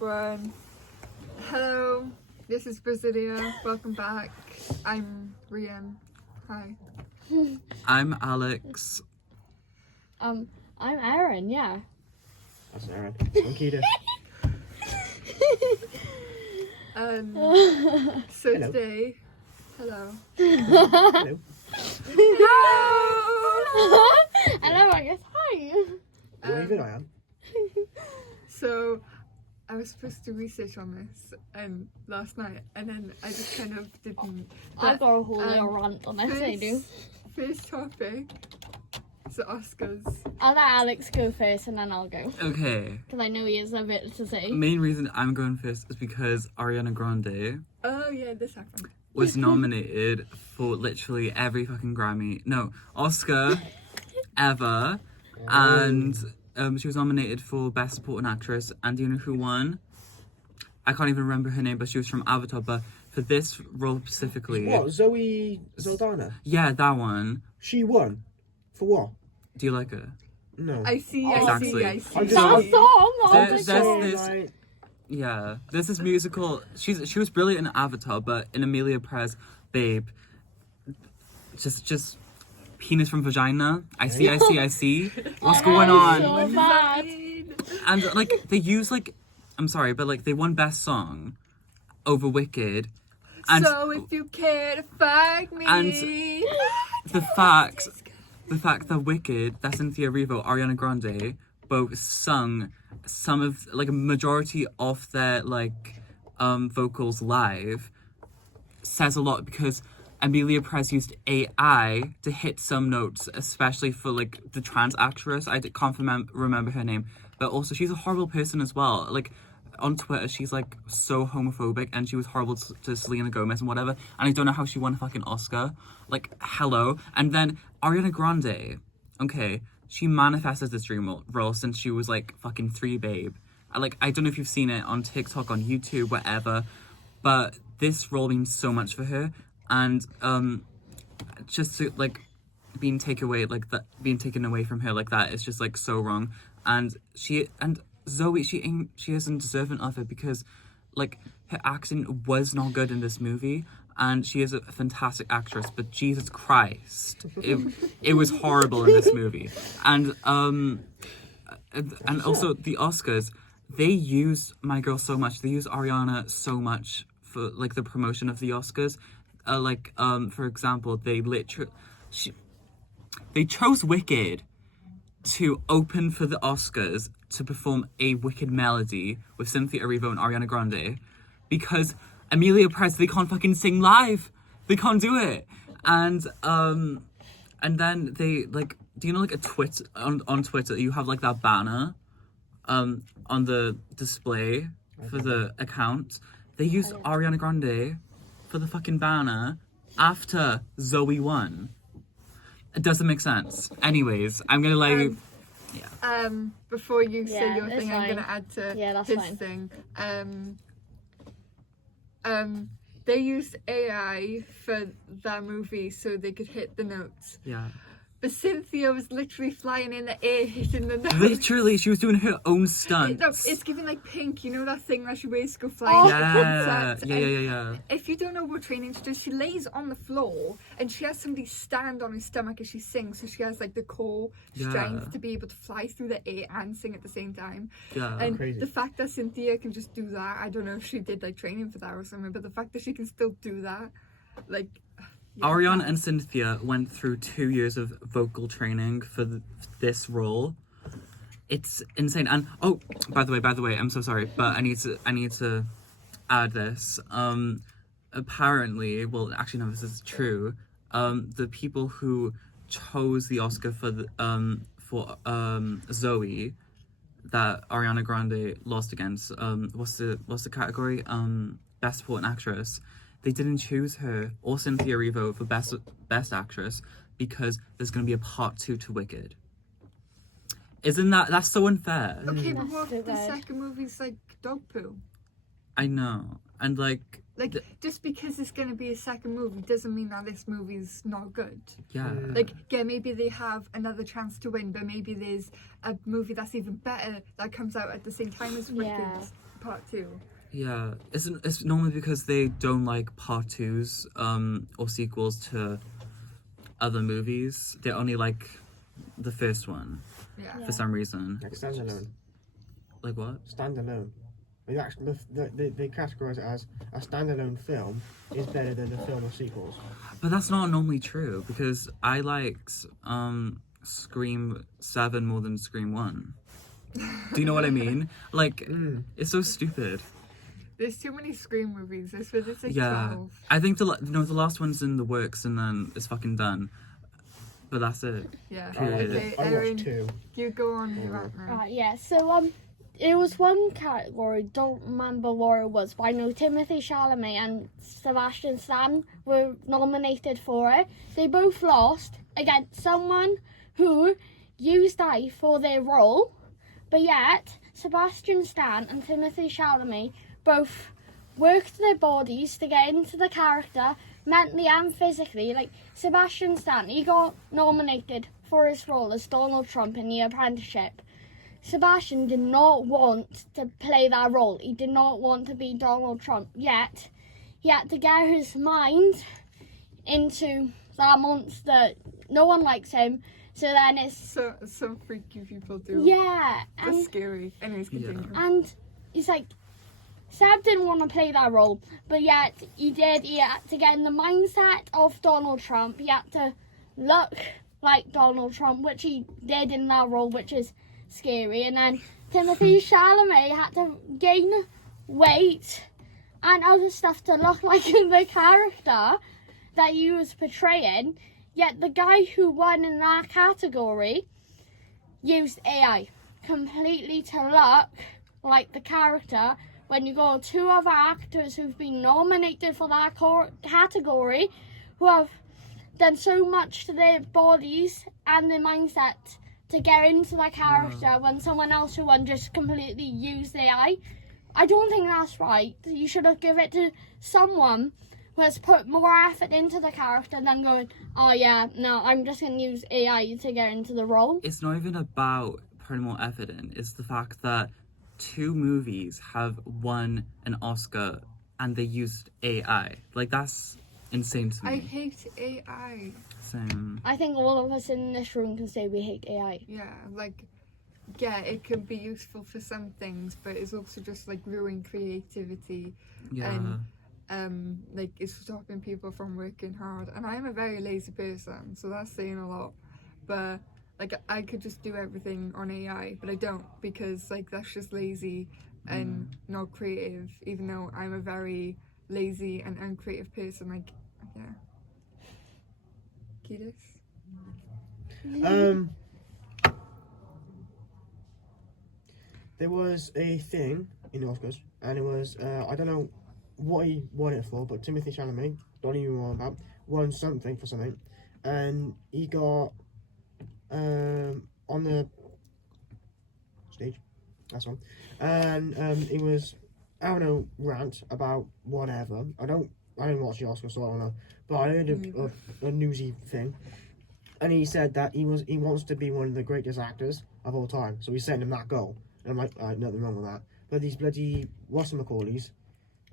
everyone. Hello, this is Brazillia. Welcome back. I'm Rian. Hi. I'm Alex. I'm Aaron, yeah. That's Aaron. I'm Keita. So Hello. today, hello. Hello. Hello, I guess. Hi. You even I am. So I was supposed to research on this last night, and then I just kind of didn't. I've got a whole little rant on this, I do. First topic is the Oscars. I'll let Alex go first and then I'll go. Okay. Because I know he has a bit to say. Main reason I'm going first is because Ariana Grande Oh yeah, this happened. was nominated for literally every fucking Oscar ever. And she was nominated for Best Supporting Actress. And do you know who won? I can't even remember her name, but she was from Avatar. But for this role specifically... What? Zoe Saldana? Yeah, that one. She won. For what? Do you like her? No. I see. Exactly. I see. I'm That just- song! There's this... Like, Yeah, there's this musical. She was brilliant in Avatar, but in Amelia Perez, babe, just penis from vagina. I see. What's going on? So bad. And like they use I'm sorry, but they won Best Song over Wicked, and So if you care to find me, and the fact that Wicked, that Cynthia Erivo, Ariana Grande both sung some of a majority of their vocals live says a lot, because Amelia Perez used AI to hit some notes, especially for the trans actress. I can't remember her name, but also she's a horrible person as well. On Twitter, she's so homophobic, and she was horrible to Selena Gomez and whatever. And I don't know how she won a fucking Oscar. Hello. And then Ariana Grande, okay, she manifested this dream role since she was fucking 3, babe. I don't know if you've seen it on TikTok, on YouTube, whatever, but this role means so much for her. And just to being taken away from her like that is just so wrong. And Zoe, she isn't deserving of it, because her acting was not good in this movie, and she is a fantastic actress, but Jesus Christ, it was horrible in this movie. And also the Oscars, they use my girl so much. They use Ariana so much for the promotion of the Oscars. For example, they chose Wicked to open for the Oscars to perform a Wicked melody with Cynthia Erivo and Ariana Grande, because Amelia Perez, they can't fucking sing live. They can't do it. And then they do you know a Twitter on Twitter you have that banner on the display for the account. They used Ariana Grande for the fucking banner after Zoe won. It doesn't make sense. Anyways, I'm gonna let you. Before you say Yeah, your that's thing, I'm fine. gonna add to That's his fine. thing. They used AI for that movie so they could hit the notes. Yeah. But Cynthia was literally flying in the air, hitting the notes. Literally, she was doing her own stunts. No, it's giving Pink, you know that thing that she wears to go flying to the concert? Yeah. If you don't know what training she does, she lays on the floor and she has somebody stand on her stomach as she sings, so she has the core strength to be able to fly through the air and sing at the same time. Yeah. And Crazy. the fact that Cynthia can just do that, I don't know if she did training for that or something, but the fact that she can still do that, yeah. Ariana and Cynthia went through 2 years of vocal training for this role. It's insane. And by the way, I'm so sorry, but I need to add this. Apparently, well, actually, no, this is true. The people who chose the Oscar for Zoe, that Ariana Grande lost against, what's the category? Best Supporting Actress. They didn't choose her or Cynthia Erivo for best actress because there's going to be a part 2 to Wicked. That's so unfair? Okay, but That's what so if the bad. second movie's dog poo? I know. And Just because it's going to be a second movie doesn't mean that this movie's not good. yeah. Maybe they have another chance to win, but maybe there's a movie that's even better that comes out at the same time as Wicked. Yeah. part 2. Yeah, it's normally because they don't like part 2s or sequels to other movies. They only like the first one Yeah. for some reason. Like standalone. Like what? Standalone. They actually they categorize it as a standalone film is better than a film of sequels. But that's not normally true because I liked Scream 7 more than Scream 1. Do you know what I mean? Like, it's so stupid. There's too many Scream movies. There's like Yeah, 12. I think the last one's in the works and then it's fucking done. But that's it. Yeah. Period. Okay, I Erin, watched 2. you go on your rant now. Right, yeah. So it was one category. Don't remember what it was, but I know Timothy Chalamet and Sebastian Stan were nominated for it. They both lost against someone who used AI for their role, but yet Sebastian Stan and Timothy Chalamet both worked their bodies to get into the character mentally and physically. Like Sebastian Stan, he got nominated for his role as Donald Trump in The Apprenticeship. Sebastian did not want to play that role. He did not want to be Donald Trump, yet he had to get his mind into that monster. No one likes him, so then it's... So some freaky people do. Yeah. That's scary. Anyways, continue. And he's like, Seb didn't want to play that role, but yet he did. He had to get in the mindset of Donald Trump. He had to look like Donald Trump, which he did in that role, which is scary. And then Timothy Chalamet had to gain weight and other stuff to look like the character that he was portraying. Yet the guy who won in that category used AI completely to look like the character. When you got 2 other actors who've been nominated for that category, who have done so much to their bodies and their mindset to get into that character, when someone else who won just completely used AI. I don't think that's right. You should have given it to someone who has put more effort into the character than going, oh yeah, no, I'm just going to use AI to get into the role. It's not even about putting more effort in. It's the fact that 2 movies have won an Oscar and they used AI. Like, that's insane to me. I hate AI. Same. I think all of us in this room can say we hate AI. Yeah, like, yeah, it can be useful for some things, but it's also just like ruin creativity. Yeah. And like it's stopping people from working hard. And I'm a very lazy person, so that's saying a lot. But like I could just do everything on AI, but I don't, because like that's just lazy and not creative, even though I'm a very lazy and uncreative person. Like, yeah. Kiedis? There was a thing in the Oscars, and it was I don't know what he won it for, but Timothy Chalamet, don't even know about, won something for something, and he got on the stage, that's one, and it was, I don't know, rant about whatever. I didn't watch the Oscars, so I don't know, but I heard a newsy thing, and he said that he wants to be one of the greatest actors of all time, so he's setting him that goal. And I'm like, nothing wrong with that. But these bloody whatchamacallies,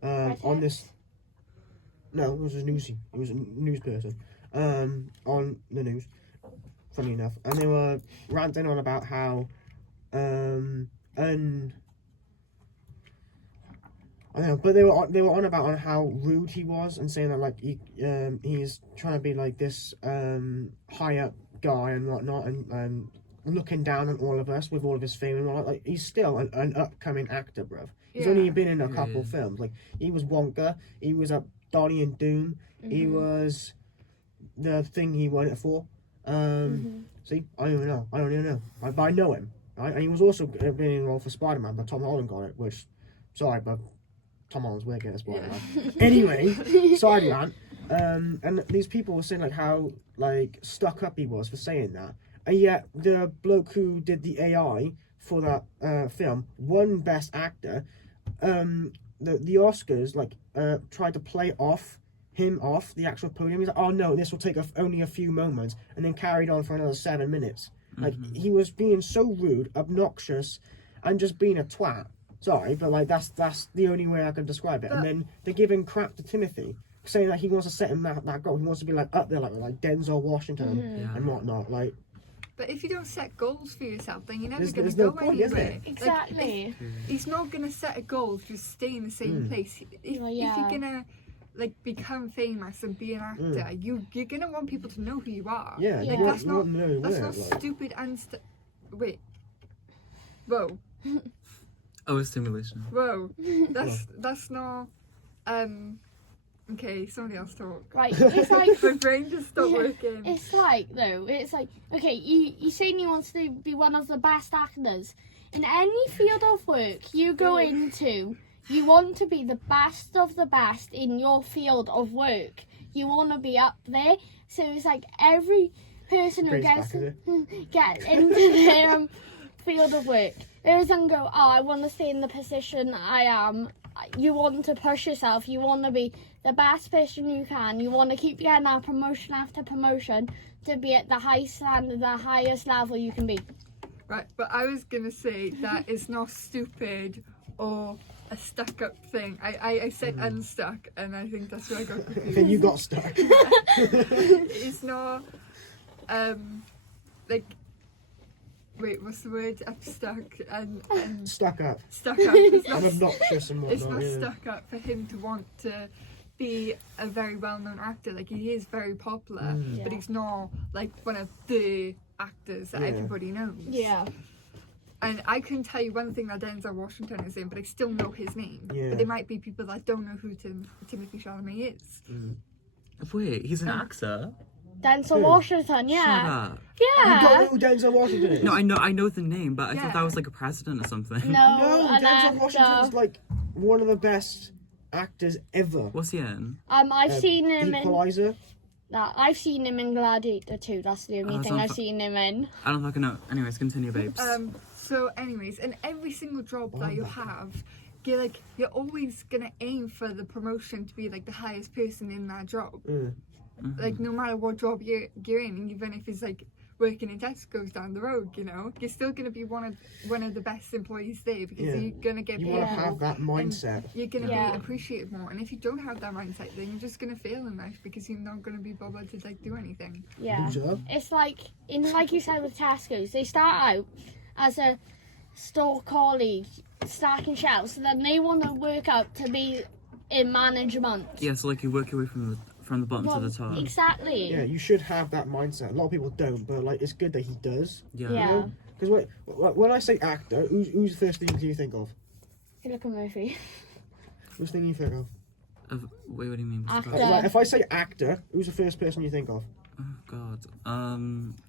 on this... No, it was a newsie. It was a news person. On the news, funny enough. And they were ranting on about how, I don't know, but they were on about on how rude he was, and saying that like he's trying to be like this high up guy and whatnot, and looking down on all of us with all of his fame and all that. Like, he's still an upcoming actor, bruv. He's only been in a couple films. Like, he was Wonka, he was up Donnie and Doom, he was the thing he won it for. See, I don't even know. But I know him, right? And he was also been in a role for Spider-Man, but Tom Holland got it, which, sorry, but Tom Holland's wicked as Spider-Man. Anyway, side rant. And these people were saying like how like stuck up he was for saying that. And yet, the bloke who did the AI for that film won Best Actor. The Oscars tried to play him off the actual podium. He's like, oh no, this will take only a few moments, and then carried on for another 7 minutes. Like, he was being so rude, obnoxious, and just being a twat. Sorry, but like that's the only way I can describe it. But- And then they're giving crap to Timothy, saying that he wants to set him that goal. He wants to be like up there, like Denzel Washington Yeah. and whatnot. Like, But if you don't set goals for yourself, then you're never There's- going to there's go no point, is anywhere. there? Like, Exactly. he's not going to set a goal to just stay in the same place. If Well, you're yeah. going to like become famous and be an actor, you're going to want people to know who you are. yeah, Yeah. you Like, want, that's you not want to know that's where, not like, stupid and wait. Whoa, Overstimulation. whoa. That's not okay, somebody else talk. Right. It's like My brain just stopped working. it's like though. It's like okay. You saying you want to be one of the best actors in any field of work you go into. You want to be the best of the best in your field of work. You want to be up there. So it's like every person who Praise gets back, get into their field of work, there doesn't go, oh, I want to stay in the position I am. You want to push yourself. You want to be the best person you can. You want to keep getting that promotion after promotion to be at the highest standard, the highest level you can be. Right, but I was gonna say that it's not stupid or a stuck up thing. I said unstuck, and I think that's where I got confused. then you got stuck. It's not like wait, what's the word? I'm stuck and Stuck up. stuck up. It's I'm not, obnoxious and it's whatnot. not Yeah. stuck up for him to want to be a very well known actor. Like he is very popular, but Yeah. he's not like one of the actors that Yeah. everybody knows. Yeah. And I couldn't tell you one thing that Denzel Washington is in, but I still know his name. Yeah. But there might be people that don't know who Timothy Chalamet is. Wait, he's an actor? Denzel Who? Washington, Shut yeah. up. You Yeah. don't know who Denzel Washington is? No, I know the name, but I thought Yeah. that was like a president or something. No, No, an Denzel Washington actor. is like one of the best actors ever. What's he in? I've seen him in. Equalizer. I've seen him in Gladiator 2. That's the only Oh, thing sounds I've fu- seen him in. I don't fucking know. Anyways, continue, babes. So anyways, in every single job that you have, you're always gonna aim for the promotion to be like the highest person in that job. Like no matter what job you're in, even if it's like working in Tesco's down the road, you know, you're still gonna be one of the best employees there because Yeah. you're gonna get You paid want to more. have that mindset. You're gonna Yeah. be appreciated more, and if you don't have that mindset, then you're just gonna fail in life because you're not gonna be bothered to like do anything. Yeah. Loser. It's like you said with Tesco's, they start out as a store colleague stacking shelves, and then they want to work up to be in management. Yeah, so like you work your way from the bottom to the top. Exactly. Yeah, you should have that mindset. A lot of people don't, but like it's good that he does. Yeah. Yeah. Because when I say actor, who's the first thing you think of? Look at Murphy. Who's the thing you think of? Wait, what do you mean? Actor. Like, if I say actor, who's the first person you think of? Oh God.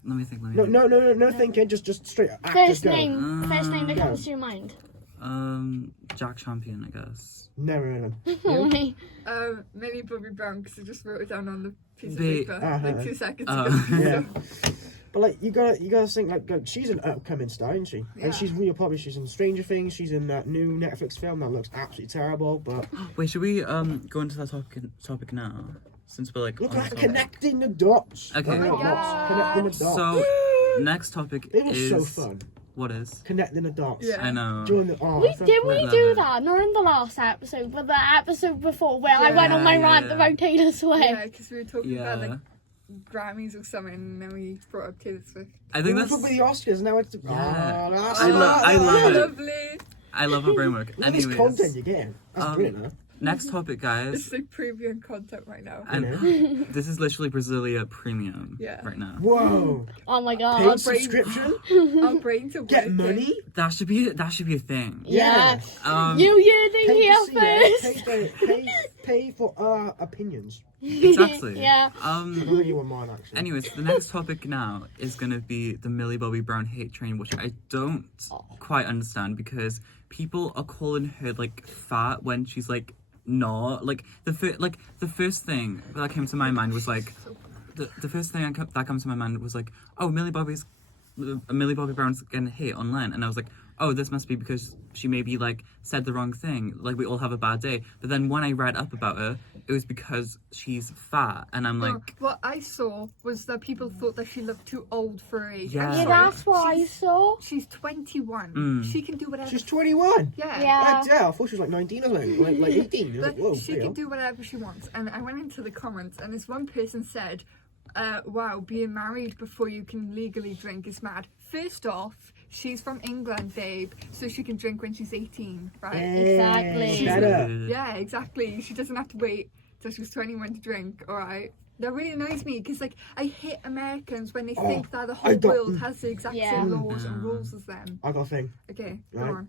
Let me think. No thinking. Just straight actors First go. name that comes to your mind. Jack Champion, I guess. Never heard of him. Only. Millie Bobby Brown, because I just wrote it down on the piece of They- paper like 2 seconds Oh. ago. Yeah. But like you gotta think like she's an upcoming star, isn't she? Yeah. And she's real popular. She's in Stranger Things. She's in that new Netflix film that looks absolutely terrible. But Wait, should we go into that topic now? Since we're like look on at the that, topic. connecting the dots. Okay. Not Oh my dots, God. connecting the dots. So next topic it was is so fun. What is? Connecting the dots. Yeah. I know. During the I felt Didn't great. we love do it. that? Not in the last episode, but the episode before where I went on my Yeah, rant yeah. about Taylor Swift. Yeah, because we were talking about Yeah. like Grammys or something, and then we brought up Taylor Swift. I We think were that's. talking about the Oscars. Now it's Yeah. that's I love it. Lovely. I love her framework. Look at this Anyways, content you're getting. That's brilliant, huh? next topic, guys. It's like premium content right now. And this is literally Brazillia Premium Yeah. right now. Whoa! Oh my Paid god. brain- subscription? Our brains are Get working. money? That should be a thing. Yeah. Um, You heard it Pay here to see it. first. Pay for our opinions. Exactly. Yeah. I don't think you were mine, actually. Anyways, the next topic now is gonna be the Millie Bobby Brown hate train, which I don't quite understand because people are calling her like fat when she's like not. Like the first thing that came to my mind was like the first thing that comes to my mind was like, oh, Millie Bobby Brown's getting hate online, and I was like, oh, this must be because she maybe like said the wrong thing. Like we all have a bad day. But then when I read up about her, it was because she's fat, and I'm No, like, what I saw was that people thought that she looked too old for her age. Yeah. I'm Yeah, sorry, that's what I she's- saw. She's 21. Mm. She can do whatever. She's 21. Yeah. Yeah. Yeah, I thought she was like 19 or something, like 18. I was But like, whoa, she there you can go. do whatever she wants. And I went into the comments, and this one person said, wow, being married before you can legally drink is mad. First off, she's from England, babe, so she can drink when she's 18, right? Exactly. She's Better. Yeah, exactly. She doesn't have to wait till she's 21 to drink, alright? That really annoys me because, like, I hate Americans when they think that the I whole don't- world has the exact Yeah. same laws and rules as them. I got a thing. Okay, go Right. on.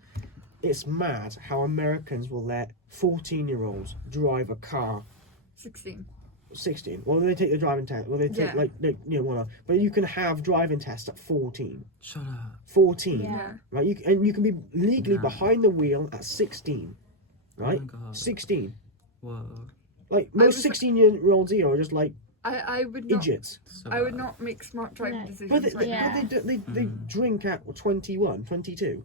It's mad how Americans will let 14-year-olds drive a car. 16. 16. Well, they take the driving test. Well, they take one. But you can have driving tests at 14. shut up. 14. Yeah. Yeah. Right. You can be legally No. behind the wheel at 16. Right. Oh my God. 16. Whoa. Like I most was- 16-year-olds here are just like I would not. idiots. So I would bad. not make smart driving No. decisions But they, right Yeah. now. they drink at 21, 22.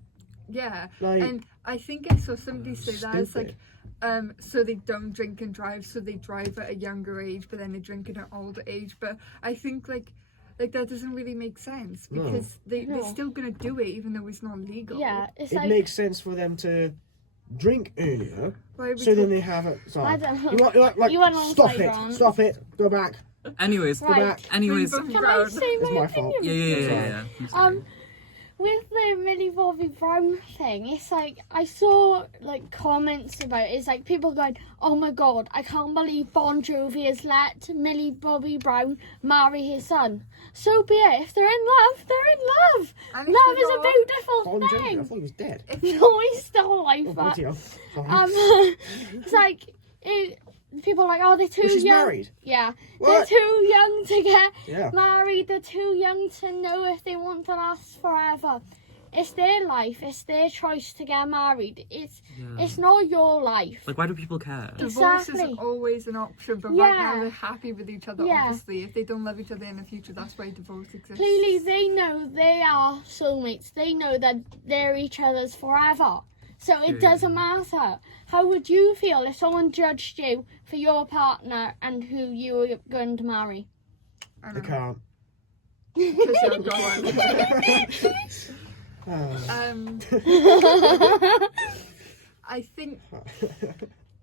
Yeah, Like, and I think I saw somebody say that it's like, stupid. so they don't drink and drive, so they drive at a younger age, but then they drink at an older age. But I think like that doesn't really make sense No. because they're No. still gonna do it even though it's not legal. Yeah, it's it like makes sense for them to drink earlier, Why are we so then talk- they have it. I Sorry. don't know. Like, You went on stop side it, rant. stop it, go back. Anyways, Right. back. anyways. Rainbow Can I Brown. say It's my my opinion? fault. Yeah. With the Millie Bobby Brown thing, it's like I saw like comments about it. It's like people going, "Oh my God, I can't believe Bon Jovi has let Millie Bobby Brown marry his son." So be it. If they're in love, they're in love. And if Love they're is a not- beautiful Bon Jovi, I thing. thought he was dead. No, he's still alive. Oh, but, bloody hell. Sorry. it's like people are like, "Oh, they're too Well, she's young." married. Yeah, What? they're too young to get Yeah. married. They're too young to know if they want to last forever. It's their life. It's their choice to get married. It's not your life. Like, why do people care? Divorce Exactly. isn't always an option, but right now Yeah. they're happy with each other. Yeah. Obviously, if they don't love each other in the future, that's why divorce exists. Clearly, they know they are soulmates. They know that they're each other's forever. So it doesn't matter. How would you feel if someone judged you for your partner and who you were going to marry? I I don't know. can't. Because you're going. Oh. I think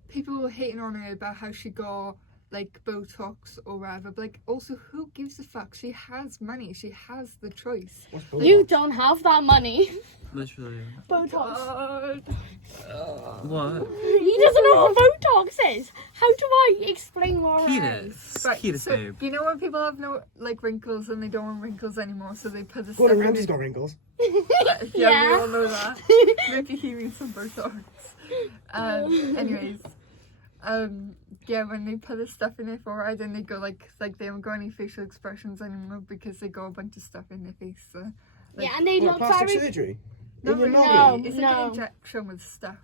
people were hating on her about how she got like Botox or whatever, but like also who gives a fuck? She has money, she has the choice. What's You Botox? don't have that money. Literally. Botox. God. What? He doesn't know what Botox is. How do I explain what it is? Ketis. Right, Ketis, so babe. you know when people have no like wrinkles and they don't want wrinkles anymore, so they put the stuff Gordon in Ramsay's it. got wrinkles. Yeah, we Yeah. all know that. Maybe he needs some Botox. Anyways, yeah, when they put the stuff in their forehead and they go like they don't got any facial expressions anymore because they got a bunch of stuff in their face. So, like, Yeah, and they What, look plastic very. surgery? not In your really. noggin? It's like an injection with stuff.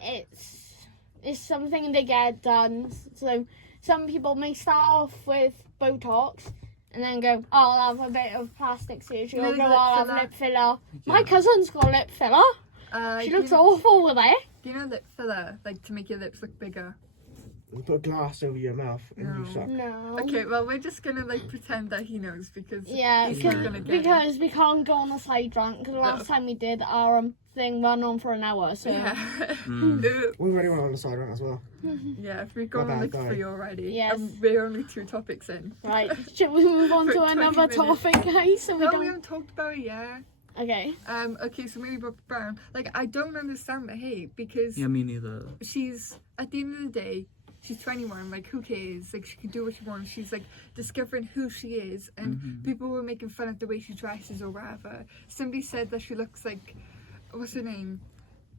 It's something they get done. So some people may start off with Botox and then go, "Oh, I'll have a bit of plastic surgery." No, Or go, lip "I'll have filler. lip filler." My Yeah. cousin's got lip filler. She looks awful with it. Do you know lip filler, like to make your lips look bigger? You put a glass over your mouth and No. you suck. No. Okay, well we're just gonna like pretend that he knows because Yeah, he's because- not gonna get because we can't go on a side rant. Because last time we did, our thing ran on for an hour. it. So Yeah. Mm. We already went on the side run as well. Yeah, if we've gone My on bad, like sorry. 3 already, Yes. and we're only 2 topics in. right, should we move on For to 20 another minutes. topic, guys? So we No, don't. we haven't talked about it yet. Okay. Okay, so Millie Bobby Brown, like I don't understand the hate because Yeah, me neither. she's at the end of the day, she's 21. Like who cares? Like she can do what she wants. She's like discovering who she is, and people were making fun of the way she dresses or whatever. Somebody said that she looks like, what's her name?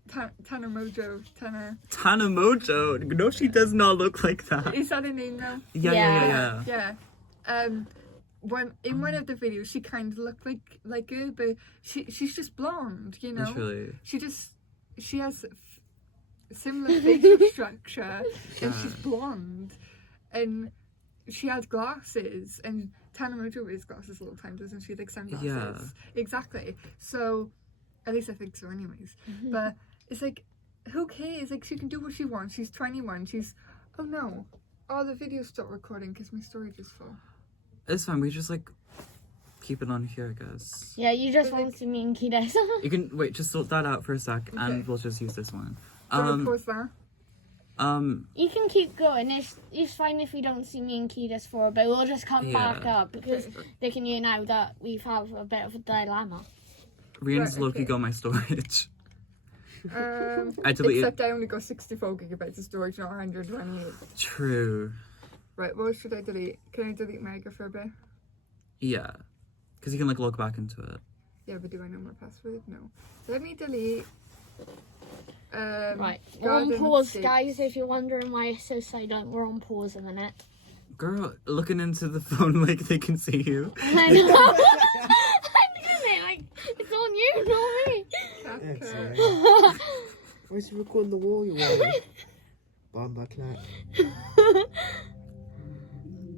Tana Mojo. Tana. Tana Mojo. No, she does not look like that. Is that her name now? Yeah. Yeah. In one of the videos, she kind of looked like her, but she's just blonde, you know. Literally. She has similar facial structure, and she's blonde, and she has glasses, and Tana Mojo wears glasses all the time, doesn't she? Like sunglasses. Yeah. Exactly. So, At least I think so, anyways. But it's like, who cares? Like, she can do what she wants. She's 21. Oh no. Oh, the video stopped recording because my storage is full. It's fine. We just like keep it on here, I guess. Yeah, you just want to see me and Kides. You can wait. Just sort that out for a sec, Okay. and we'll just use this one. Do you want to pause there? You can keep going. It's fine if we don't see me and Kides for a bit. We'll just come back up because they can hear now that we've had a bit of a dilemma. Rian's Right, low-key okay. got my storage. I deleted- except I only got 64 gigabytes of storage, not 128. True. Right, what should I delete? Can I delete Mega for a bit? Yeah, because you can like log back into it. Yeah, but do I know my password? No. Let me delete. Right, we're on Garden pause, Escape. guys. If you're wondering why it's so silent, we're on pause a minute. Girl, looking into the phone like they can see you. I know. I knew it. Like, it's on you, not me. It's, Okay. why is he recording the wall, you want? Bomba clap.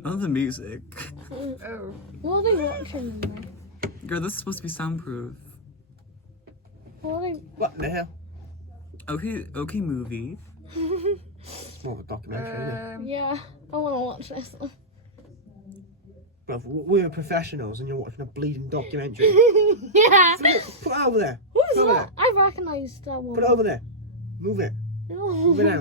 Oh, the music. Oh. What are they watching? Though? Girl, this is supposed to be soundproof. What are What the hell? Okay, movie. It's more of a documentary, isn't it? Yeah, I want to watch this one. Bruv, we're professionals and you're watching a bleeding documentary. Yeah. Put it over there. Who's Put it over that? I recognise that one. there. Put it over there. Move it. Move it down.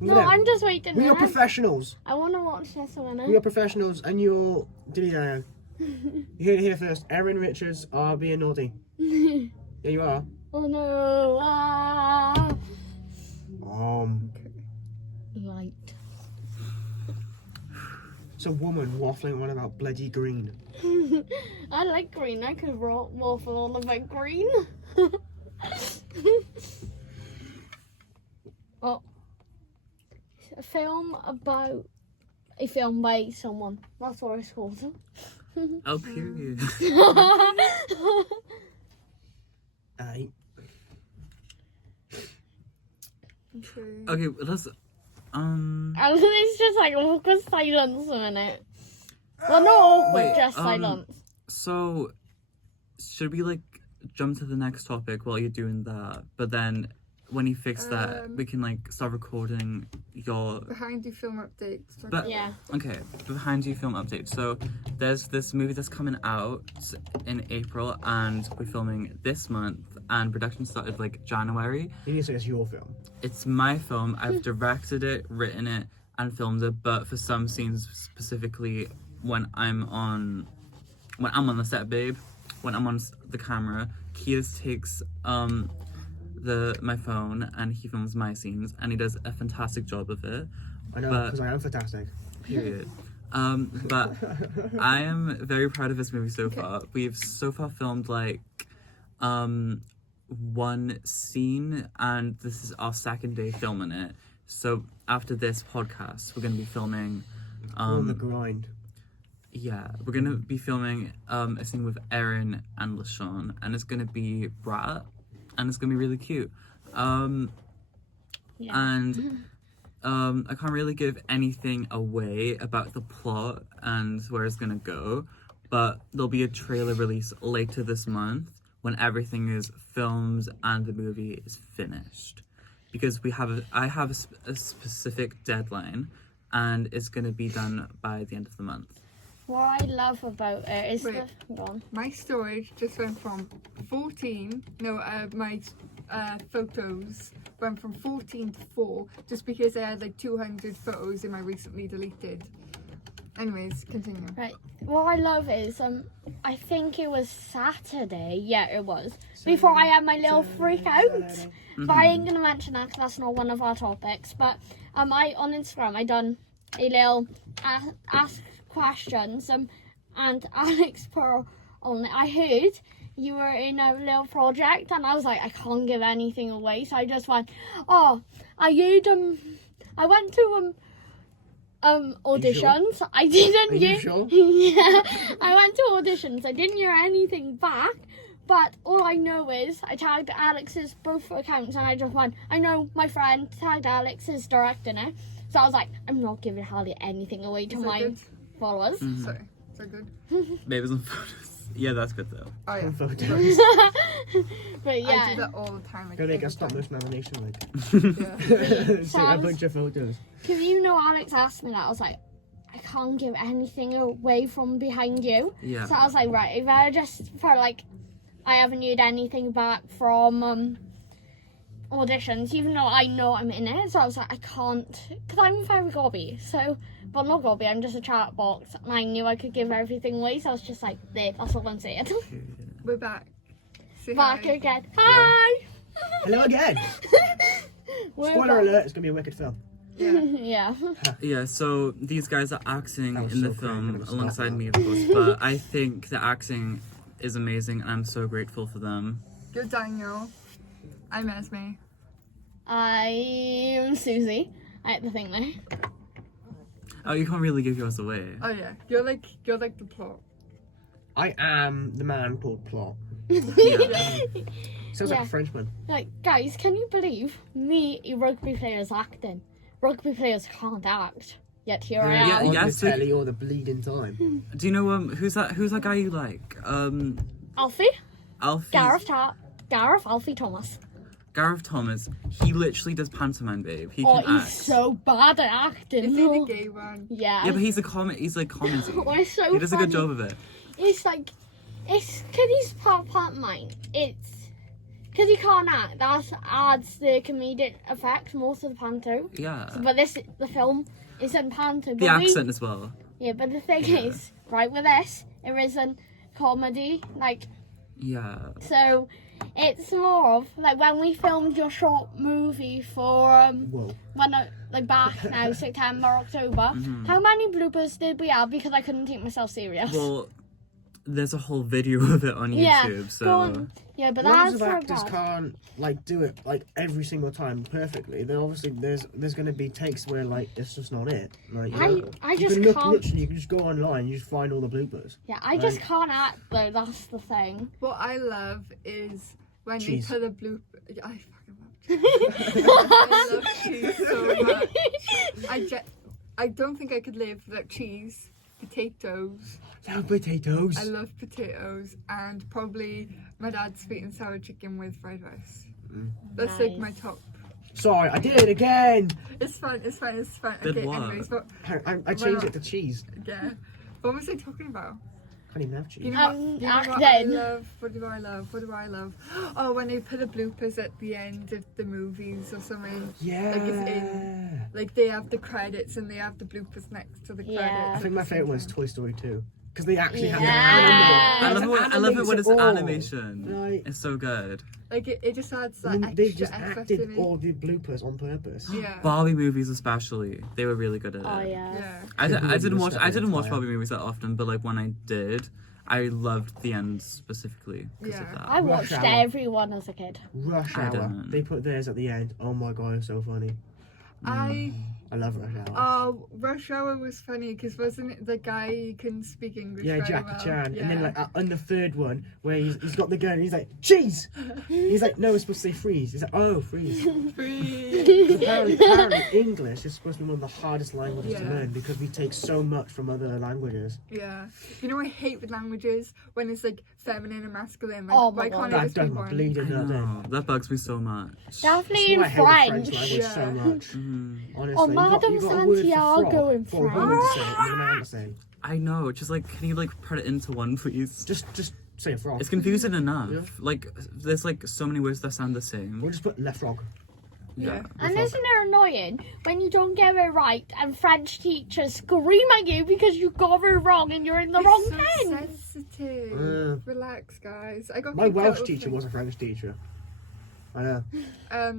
Move No, it down. I'm just waiting. We are now. professionals. I want to watch this one. We are professionals and you're... Dilly down. You heard it here first. Erin Richards are being naughty. Yeah, you are. Oh no. Ah. Light. It's a woman waffling on about bloody green. I like green. I could waffle on about green. Oh. A film by someone. That's what it's called. Oh, period. Aye. Okay. Okay, let's And it's just like awkward silence a minute. Well, not awkward, Wait, just silence. So, should we like jump to the next topic while you're doing that? But then, when you fix that, we can like start recording your. Behind you film updates. But Yeah. okay, behind you film update. So, there's this movie that's coming out in April, and we're filming this month, and production started like January. You need to say it's your film. It's my film. I've directed it, written it, and filmed it. But for some scenes specifically, when I'm on the set, babe, when I'm on the camera, Kias takes my phone and he films my scenes, and he does a fantastic job of it. I know, But- because I am fantastic. Period. But I am very proud of this movie so far. We've so far filmed like one scene, and this is our second day filming it. So after this podcast, we're gonna be filming. On the grind. Yeah, we're gonna be filming a scene with Erin and LaShawn, and it's gonna be Brat, and it's gonna be really cute. And I can't really give anything away about the plot and where it's gonna go, but there'll be a trailer release later this month when everything is filmed and the movie is finished, because I have a specific deadline, and it's gonna be done by the end of the month. What I love about it is Wait. Go on. My storage just went from 14. No, my photos went from 14 to 4, just because I had like 200 photos in my recently deleted. Anyways, continue. Right. What I love is I think it was Saturday. Yeah, it was. Before I had my little freak out. But I ain't gonna mention that 'cause that's not one of our topics. But on Instagram I done a little ask questions and Alex put on it. I heard you were in a little project, and I was like, I can't give anything away, so I just went, oh, I heard I went to auditions. I didn't Are you hear. sure? Yeah, I went to auditions. I didn't hear anything back, but all I know is I tagged Alex's both accounts, and I just went, I know my friend tagged Alex is directing it, so I was like, I'm not giving hardly anything away to Is that my good? followers. Sorry. Is that good? Babies and photos. Yeah, that's good though. Oh yeah. Photos. But I yeah. do that all the time. Like, Go make every a stop time. motion animation, like. Yeah. Take a bunch of photos. Because you know, Alex asked me that. I was like, I can't give anything away from behind you. Yeah. So I was like, right, if I just felt like I haven't heard anything back from auditions, even though I know I'm in it. So I was like, I can't, because I'm very gobby. So, but not gobby, I'm just a chat box. And I knew I could give everything away. So I was just like, there, that's all I'm saying. We're back. Say Back hi. again. Hi! Hello again. We're Spoiler back. alert! It's gonna be a wicked film. Yeah. Yeah. Yeah, so these guys are acting That was in the so great, film it was alongside not me, of course, but I think the acting is amazing and I'm so grateful for them. You're Daniel. I'm Esme. I'm Susie. I had to think there. Oh, you can't really give yours away. Oh yeah. You're like the plot. I am the man called Plot. Yeah. Sounds like Yeah. a Frenchman. Like, guys, can you believe me, a rugby player's acting? Rugby players can't act. Yet here I am. Yeah, On yes, the but- telly all the bleeding time. Do you know who's that guy you like? Alfie? Alfie. Gareth Alfie Thomas. Gareth Thomas. He literally does pantomime, babe. He Oh, can he's act. so bad at acting. Is he the gay one? Yeah. Yeah, but he's like comedy. Oh, it's so He does a good funny. job of it. It's like, it's because he's pantomime. It's because he can't act. That adds the comedic effect most of the panto. Yeah. But the film isn't panto. The But accent as well. Yeah, but the thing Yeah. is, right with this, it isn't comedy. Like, Yeah. so it's more of like when we filmed your short movie for Whoa. when like back now September, October. Mhm. How many bloopers did we have because I couldn't take myself serious? Well, there's a whole video of it on Yeah, YouTube, so go on. Yeah, but Lots that's of so actors bad. can't like do it like every single time perfectly. Then obviously there's gonna be takes where like it's just not it. Like I you just can look can't. literally, you can just go online, you just find all the bloopers. Yeah, I just like- can't act though. That's the thing. What I love is when Cheese. they put a bloop. Yeah, I fucking love cheese. I love cheese so much. I don't think I could live without cheese, potatoes. No potatoes. I love potatoes and probably my dad's sweet and sour chicken with fried rice. That's like my Nice. top. Sorry, I did it again. It's fine. Did Okay, what? anyways, but I changed it to cheese. yeah. What was I talking about? Can't even have cheese. You know what? Um, You know what I acting. love? What do I love? What do I love? Oh, when they put the bloopers at the end of the movies or something. Yeah. Like it's in, like they have the credits and they have the bloopers next to the Yeah. credits. I think my favourite one's Toy Story 2. Because they actually have Yeah. I the love it when it's all. animation. Like, It's so good. Like it just adds that and extra they just effort acted in it. all the bloopers on purpose. Yeah. Barbie movies especially, they were really good at it. Oh yeah. Yeah. I didn't watch Entire. Barbie movies that often, but like when I did, I loved the end specifically because of Yeah. that. I watched Hour. everyone as a kid. Rush I Hour. don't. They put theirs at the end. Oh my god, it's so funny. I love Rush Hour. Rush Hour was funny because wasn't it the guy who couldn't speak English Yeah, very Jackie well? Chan. Yeah. And then like on the third one where he's got the gun and he's like, cheese! He's like, no, it's supposed to say freeze. He's like, oh, freeze. Free. apparently English is supposed to be one of the hardest languages to Yeah. learn because we take so much from other languages. Yeah. You know I hate with languages when it's like feminine and masculine. Like, Oh my why God. can't it That just be does my one? bleeding I out there. know, that bugs me so much. Definitely in That's why I hate the French. French language so Yeah. much. Mhm. Honestly, Oh, you got Madame a word for Santiago frog in for a woman to say, French. and a man to say. I know, just like, can you like put it into one, please? Just say a frog. It's confusing enough. Yeah. Like, there's like so many words that sound the same. We'll just put le frog. Yeah. And frog. isn't it annoying when you don't get it right and French teachers scream at you because you got it wrong and you're in the wrong It's so tense? sensitive. Relax, guys. I got My kicked out Welsh of teacher thing. was a French teacher. I know.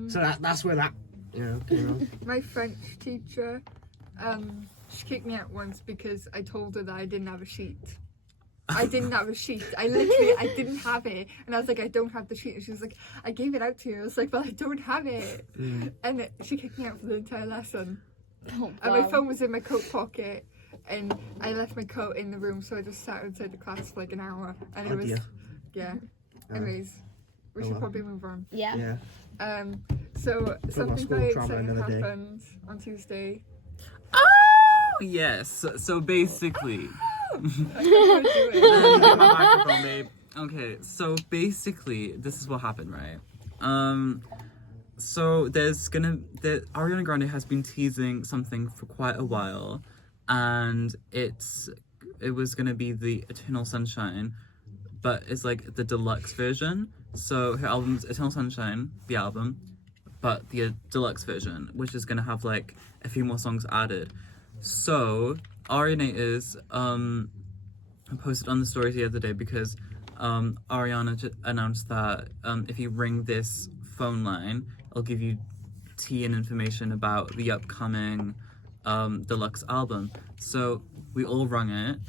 So That's where that, came on. my French teacher, she kicked me out once because I told her that I didn't have a sheet. I didn't have a sheet. I didn't have it. And I was like, I don't have the sheet. And she was like, I gave it out to you. I was like, well, I don't have it. And she kicked me out for the entire lesson. Oh, And my wow. phone was in my coat pocket. And I left my coat in the room, so I just sat outside the class for like an hour. And it Oh, was, dear. yeah. Anyways, we Oh, should well. probably move on. Yeah. Yeah. So something school very trauma exciting another day. happened on Tuesday. Oh yes. So basically, I can't do it. Get my microphone, babe. Okay, so basically, this is what happened, right? So Ariana Grande has been teasing something for quite a while, and it was gonna be the Eternal Sunshine, but it's like the deluxe version. So her album's Eternal Sunshine, the album, but the deluxe version, which is gonna have like a few more songs added. So Ariana is posted on the story the other day because Ariana announced that if you ring this phone line, it'll give you tea and information about the upcoming deluxe album. So we all rung it,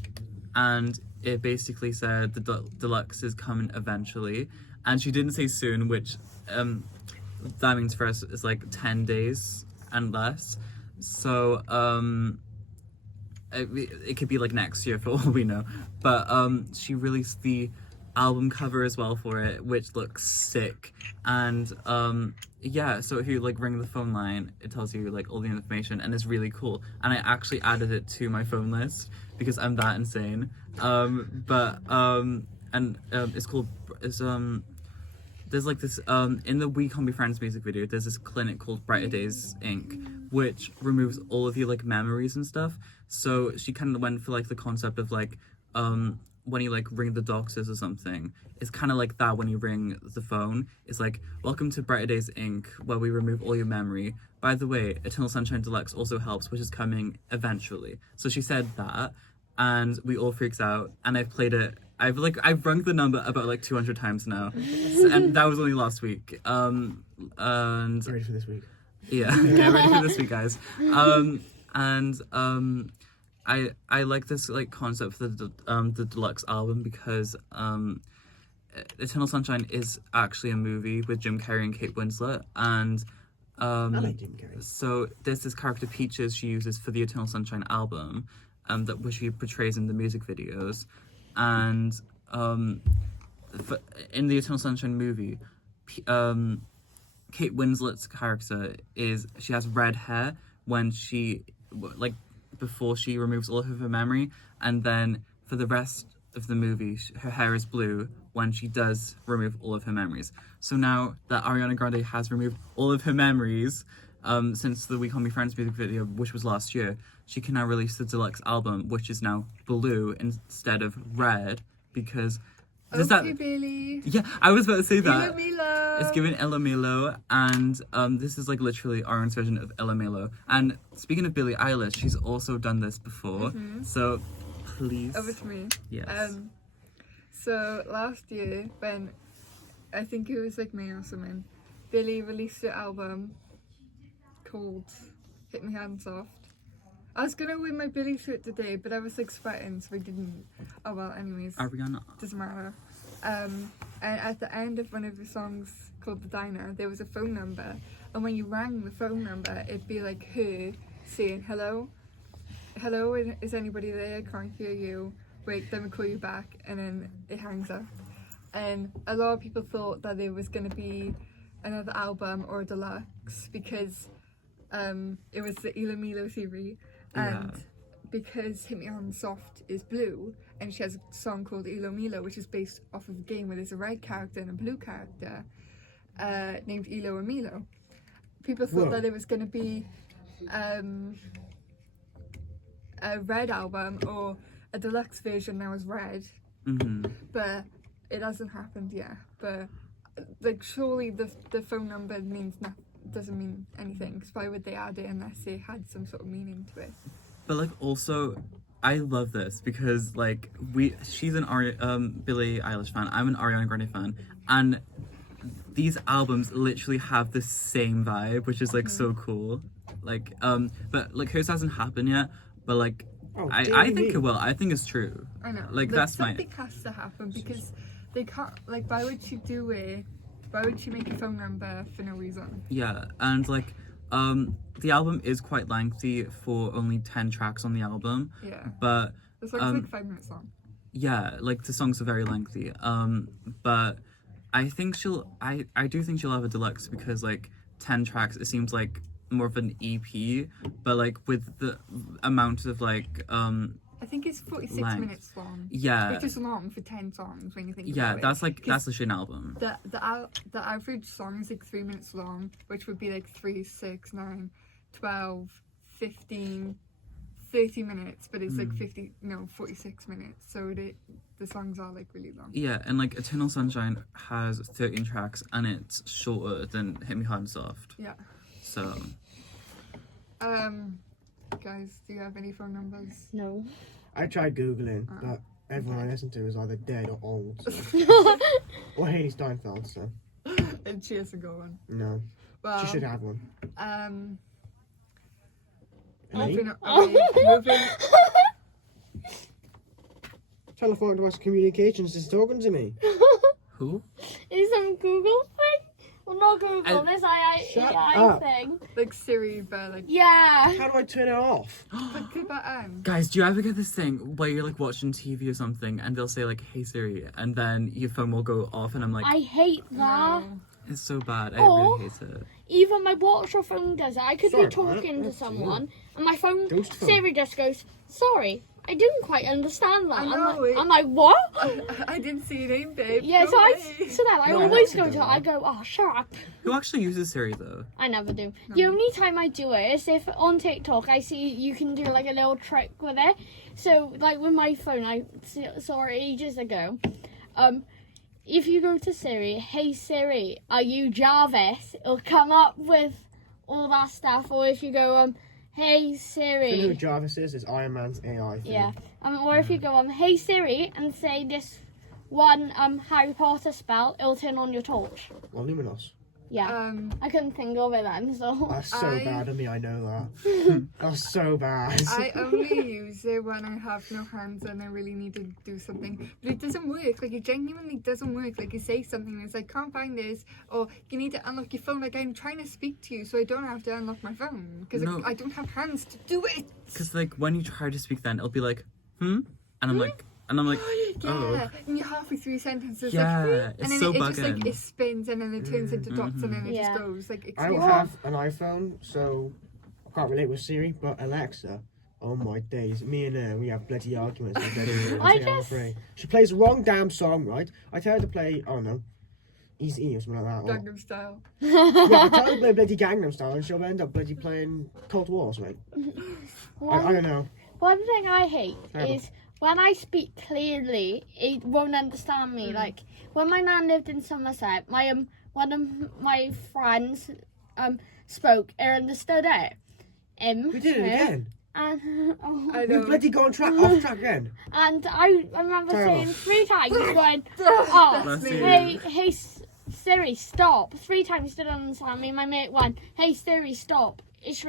and it basically said the deluxe is coming eventually, and she didn't say soon, which that means for us is like 10 days and less. So it could be like next year for all we know. But she released the album cover as well for it, which looks sick. And yeah, so if you like ring the phone line, it tells you like all the information, and it's really cool. And I actually added it to my phone list because I'm that insane. It's called there's like this in the We Can't Be Friends music video, there's this clinic called Brighter Days Inc., which removes all of your like memories and stuff. So she kind of went for like the concept of like when you like ring the doctors or something, it's kind of like that when you ring the phone. It's like, welcome to Brighter Days Inc., where we remove all your memory. By the way, Eternal Sunshine Deluxe also helps, which is coming eventually. So she said that, and we all freaked out, and I've played it. I've rung the number about like 200 times now, and that was only last week. And Ready for this week? yeah, get ready for this week, guys. I like this like concept for the deluxe album because Eternal Sunshine is actually a movie with Jim Carrey and Kate Winslet, and I like Jim Carrey. so there's this character Peaches she uses for the Eternal Sunshine album, which she portrays in the music videos, and in the Eternal Sunshine movie, Kate Winslet's character she has red hair when she like before she removes all of her memory, and then for the rest of the movie her hair is blue when she does remove all of her memories. So now that Ariana Grande has removed all of her memories since the We Can't Be Friends music video, which was last year, she can now release the deluxe album, which is now blue instead of red, because Billy. yeah, I was about to say that. Ella Milo. It's given Ella Milo, and this is like literally Ariana's version of Ella Milo. And speaking of Billie Eilish, she's also done this before. So please. Over to me. Yes. So last year, when I think it was like May or something, Billie released an album called Hit Me Hands Soft. I was gonna wear my Billie shirt today, but I was like sweating, so I didn't. Oh well, anyways. Ariana. Doesn't matter. And at the end of one of the songs called The Diner, there was a phone number, and when you rang the phone number, it'd be like her saying, hello, is anybody there? Can't hear you. Wait, then we call you back, and then it hangs up. And a lot of people thought that there was gonna be another album or a deluxe because it was the Ella Milo theory, and because Hit Me On Soft is blue, and she has a song called Elo Milo, which is based off of a game where there's a red character and a blue character named Elo and Milo. People thought that it was going to be a red album or a deluxe version that was red, but it hasn't happened yet. But like, surely the phone number doesn't mean anything, because why would they add it unless they had some sort of meaning to it? But like, also, I love this because like she's an Billie Eilish fan, I'm an Ariana Grande fan, and these albums literally have the same vibe, which is like so cool. Like but like hers hasn't happened yet, but like I think it will. I think it's true. I know. Like that's something has to happen, because they can't, like, why would she do it? Why would she make a phone number for no reason? Yeah, and like the album is quite lengthy for only 10 tracks on the album. Yeah. But it's like 5 minutes long. Yeah, like the songs are very lengthy. But I think I do think she'll have a deluxe, because like 10 tracks, it seems like more of an EP, but like with the amount of like I think it's 46 length. minutes long. Yeah. Which is long for 10 songs when you think Yeah, about it. that's literally an album. The average song is like 3 minutes long, which would be like 3, 6, 9, 12, 15, 30 minutes, but it's like 46 minutes. So the songs are like really long. Yeah, and like Eternal Sunshine has 13 tracks and it's shorter than Hit Me Hard and Soft. Yeah. So. Guys, do you have any phone numbers? No. I tried Googling, but everyone I listen to is either dead or old. So. Or Haley Steinfeld, so. And she hasn't got one. No. Well, She should have one. moving. Telephone device communications is talking to me. Who? Is some Google thing? Well, not Google. This Shut AI up. thing. Like Siri, but like Yeah. How do I turn it off? put that on. Guys, do you ever get this thing where you're like watching TV or something and they'll say like, "Hey Siri," and then your phone will go off and I'm like, I hate that. No. it's so bad. I Or- really hate it. Even my watch or phone does it. I could Sorry, be talking to that's someone, and my phone, Ghost phone. Siri just goes, "Sorry, I didn't quite understand that." I know, I'm like, what? I didn't see your name, babe. Yeah, Go so away. I No, always I go don't to her. know. I go, "Oh, shut up." Who actually uses Siri though? I never do. The only time I do it is if on TikTok I see you can do like a little trick with it. So like with my phone, I saw it ages ago. If you go to Siri, "Hey Siri, are you Jarvis?" It'll come up with all that stuff. Or if you go, "Hey You know who Siri," Jarvis is Iron Man's AI thing. yeah. Or if you go, "Hey Siri," and say this one Harry Potter spell, it'll turn on your torch. Well, Luminos. Yeah. I couldn't think of it then, so. That's so I- bad of me, I know that. That's so bad. I only use it when I have no hands and I really need to do something. But it doesn't work. Like, it genuinely doesn't work. Like, you say something and it's like, "Can't find this," or "You need to unlock your phone." Like, I'm trying to speak to you so I don't have to unlock my phone. Because No. I don't have hands to do it. Because like when you try to speak, then it'll be like, and I'm like, Yeah, oh. and you're halfway through sentences, Yeah, like, it's and then so it just like bugging. it spins and then it turns into dots and then it Yeah. just goes like. It's I don't have an iPhone, so I can't relate with Siri, but Alexa, oh my days, me and her, we have bloody arguments. She plays the wrong damn song, right? I tell her to play, I don't know, Easy or something like that. Or, Gangnam Style. yeah, I tell her to play bloody Gangnam Style and she'll end up bloody playing Cold War or something. I don't know. One thing I hate Terrible. is when I speak clearly, it won't understand me. Like when my nan lived in Somerset, my one of my friends spoke and understood it. We did it again. And I We've know. bloody gone off track again. and I remember Terrible. saying 3 times, going, That's Bless me. you. hey Siri, stop. 3 times didn't understand me. My mate went, "Hey Siri, stop." She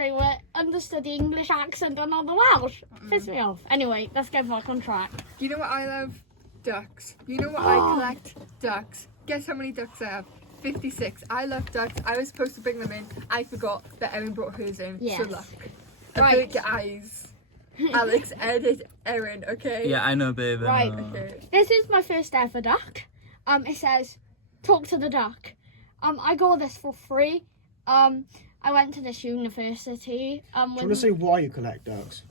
understood the English accent and not the Welsh. Pissed me off. Anyway, let's get back on track. You know what I love? Ducks. You know what I collect? Ducks. Guess how many ducks I have? 56. I love ducks. I was supposed to bring them in. I forgot that Erin brought hers in. Yes. So luck. Right. Avert your eyes. Alex, edit Erin, okay? Yeah, I know, babe. I Right. know. Okay. This is my first ever duck. It says, "Talk to the duck." I got this for free. I went to this university. Do you want to say why you collect ducks?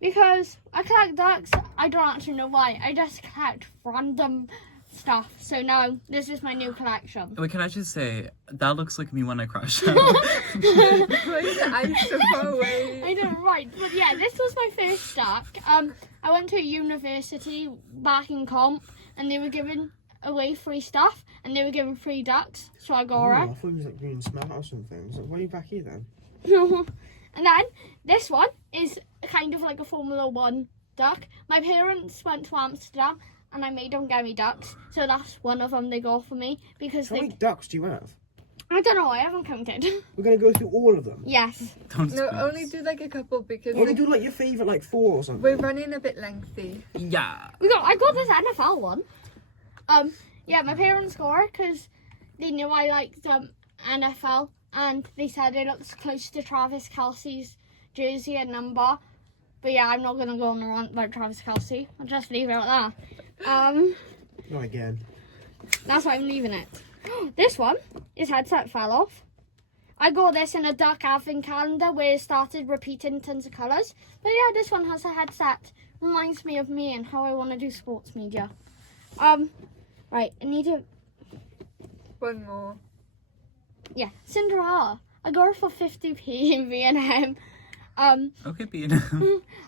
Because I collect ducks. I don't actually know why. I just collect random stuff. So now this is my new collection. Wait, can I just say that looks like me when I crash out? Why is the eyes so far away? I know, right? But yeah, this was my first duck. I went to a university back in comp, and they were giving away free stuff, and they were giving free ducks. So I got Oh, I it. thought you was like being smart or something. So why are you back here then? And then this one is kind of like a Formula 1 duck. My parents went to Amsterdam and I made them get me ducks. So that's one of them they got for me because How many they, ducks do you have? I don't know, I haven't counted. We're going to go through all of them. Yes. Don't No, speak. only do like a couple because Or we like, do like your favourite like 4 or something. we're running a bit lengthy. Yeah. I got this NFL one. Yeah, my parents got it because they knew I liked NFL and they said it looks close to Travis Kelce's jersey and number. But yeah, I'm not going to go on a rant about Travis Kelce. I'll just leave it at that. Not again. That's why I'm leaving it. This one, his headset fell off. I got this in a duck advent calendar where it started repeating tons of colours. But yeah, this one has a headset. Reminds me of me and how I want to do sports media. Right, I need to... One more. Yeah, Cinderella. I got her for 50p in V&M. Okay, Peter.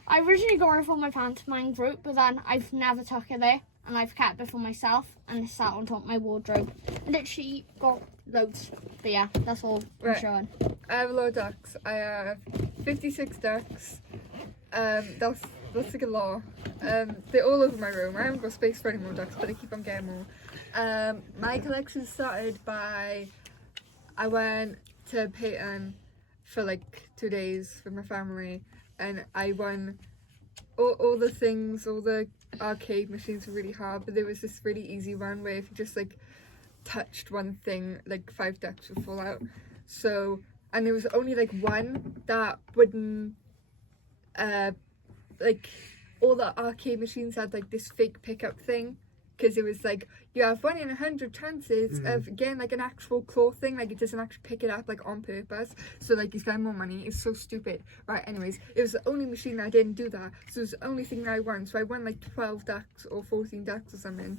I originally got her for my pantomime group, but then I've never took her there. And I've kept it for myself. And it's sat on top of my wardrobe. I literally got loads. But yeah, that's all I'm showing. I have a lot of ducks. I have 56 ducks. That's like a lot. They're all over my room. I haven't got space for any more ducks, but I keep on getting more. My collection started by... I went to Peyton for like 2 days with my family, and I won all the things, all the arcade machines were really hard, but there was this really easy one where if you just like touched one thing, like 5 ducks would fall out. So, and there was only like one that wouldn't, like all the arcade machines had like this fake pickup thing. Because it was like, you have 1 in 100 chances of getting like an actual claw thing, like it doesn't actually pick it up like on purpose, so like you spend more money. It's so stupid. Right, anyways, it was the only machine that didn't do that, so it was the only thing that I won. So I won like 12 ducks or 14 ducks or something,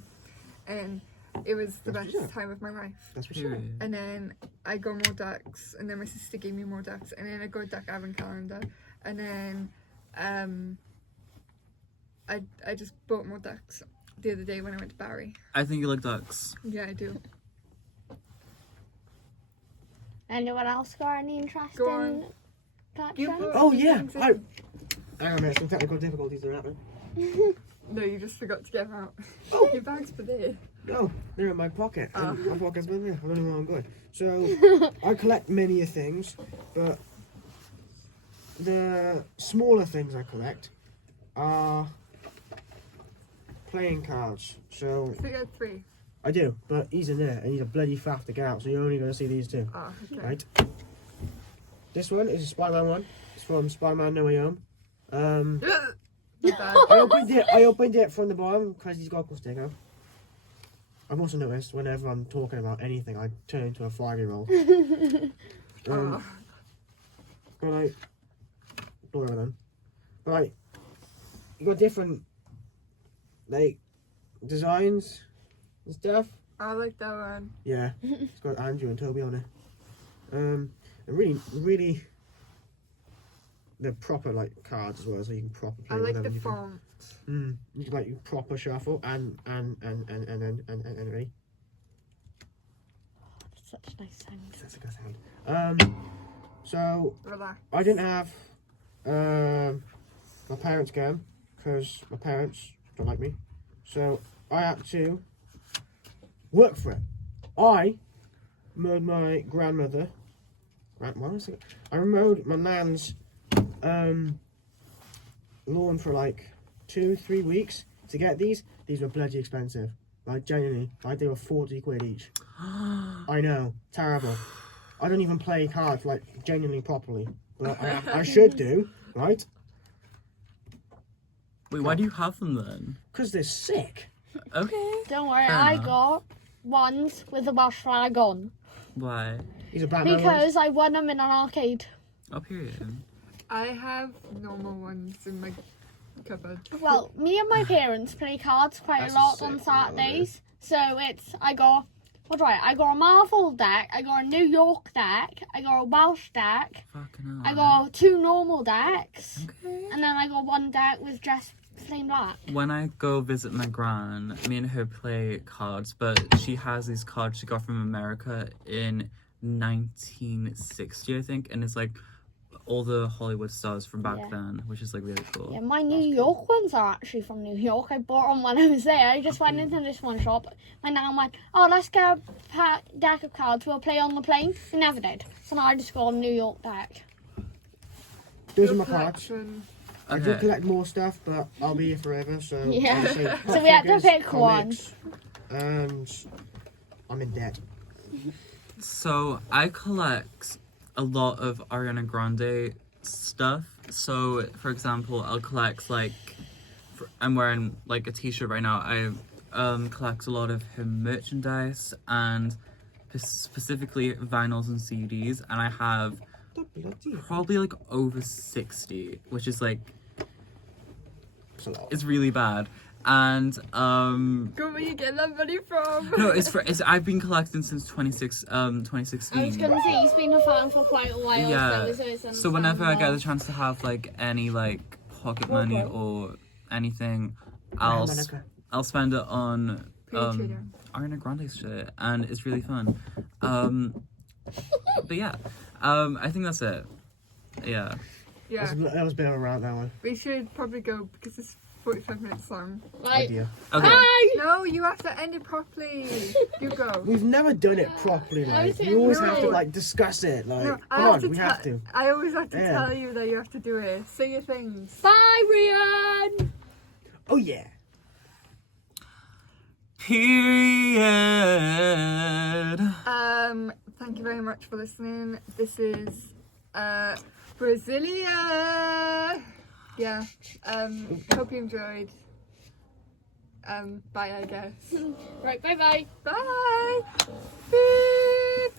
and it was the best time of my life. That's for sure. And then I got more ducks, and then my sister gave me more ducks, and then I got a duck advent calendar, and then I just bought more ducks the other day when I went to Barry. I think you like ducks. Yeah, I do. Anyone else got any interest Go in on. collections? Oh yeah. Things in- Hang on a minute. Some technical difficulties are happening. No, you just forgot to get them out. Your bag's for there. No, they're in my pocket. And my pocket's been there. I don't know where I'm going. So I collect many things, but the smaller things I collect are playing cards. So I think I had 3. I do, but he's in there and he's a bloody faff to get out, so you're only going to see these 2. Oh, okay. Right? This one is a Spider-Man one. It's from Spider-Man No Way Home. My bag. I opened it from the bottom because he's got a sticker. I've also noticed whenever I'm talking about anything, I turn into a 5-year-old. Oh. But like, whatever then. But like, you got different like designs and stuff. I like that one. Yeah, it's got Andrew and Toby on it. And really, they're proper like cards as well, so you can proper play. I like with them the and font. you can like proper shuffle and ready. That's such a nice sound. That's a good sound. So Relax. I didn't have my parents' game because my parents don't like me, so I had to work for it. I mowed my grandmother. I mowed my nan's lawn for like 2-3 weeks to get these. These were bloody expensive. Like genuinely, like they were 40 quid each. I know, terrible. I don't even play cards like genuinely properly, but I should do, right? Wait, why do you have them then? Because they're sick. Okay. Don't worry, Fair I enough. got ones with the Welsh flag on. Why? These are Batman Because I won them in an arcade. Oh, period. I have normal ones in my cupboard. Well, me and my parents play cards quite That's a lot sick, on I love Saturdays. So I got a Marvel deck, I got a New York deck, I got a Welsh deck, Fucking hell. I got 2 normal decks, Okay. and then I got 1 deck with just plain black. When I go visit my gran, me and her play cards, but she has these cards she got from America in 1960, I think, and it's like all the Hollywood stars from back Yeah. then, which is like really cool. Yeah, my New York ones are actually from New York. I bought them when I was there. I just went into this one shop. My nan went, oh, let's get a deck of cards. We'll play on the plane. We never did. So now I just got a New York deck. Those are Your my cards. collection. I do Okay. collect more stuff, but I'll be here forever, so... Yeah. obviously, So we had to figures, pick comics, and I'm in debt. So I collect a lot of Ariana Grande stuff. So, for example, I'll collect I'm wearing like a t-shirt right now. I collect a lot of her merchandise, and specifically vinyls and CDs, and I have probably like over 60, which is like, it's really bad. And Where you get that money from? no, I've been collecting since 2016. I was gonna say he's been a fan for quite a while. Yeah. So whenever I get the understandable. chance to have like any like pocket money or anything, I'll spend it on Patreon. Ariana Grande shit, and it's really fun. But yeah, I think that's it. Yeah. Yeah. That was a bit of a rant, that one. We should probably go because it's 45 minutes long. Right. Idea. Okay. Bye. No, you have to end it properly. You go. We've never done it properly, like. We always have to, like, discuss it, like. No, Come on, we have to. I always have to Yeah. tell you that you have to do it. Say your things. Bye, Rian. Oh, yeah. Period. Thank you very much for listening. This is Brazillia. Yeah. Hope you enjoyed. Bye, I guess. Right, bye-bye. Bye. Beep.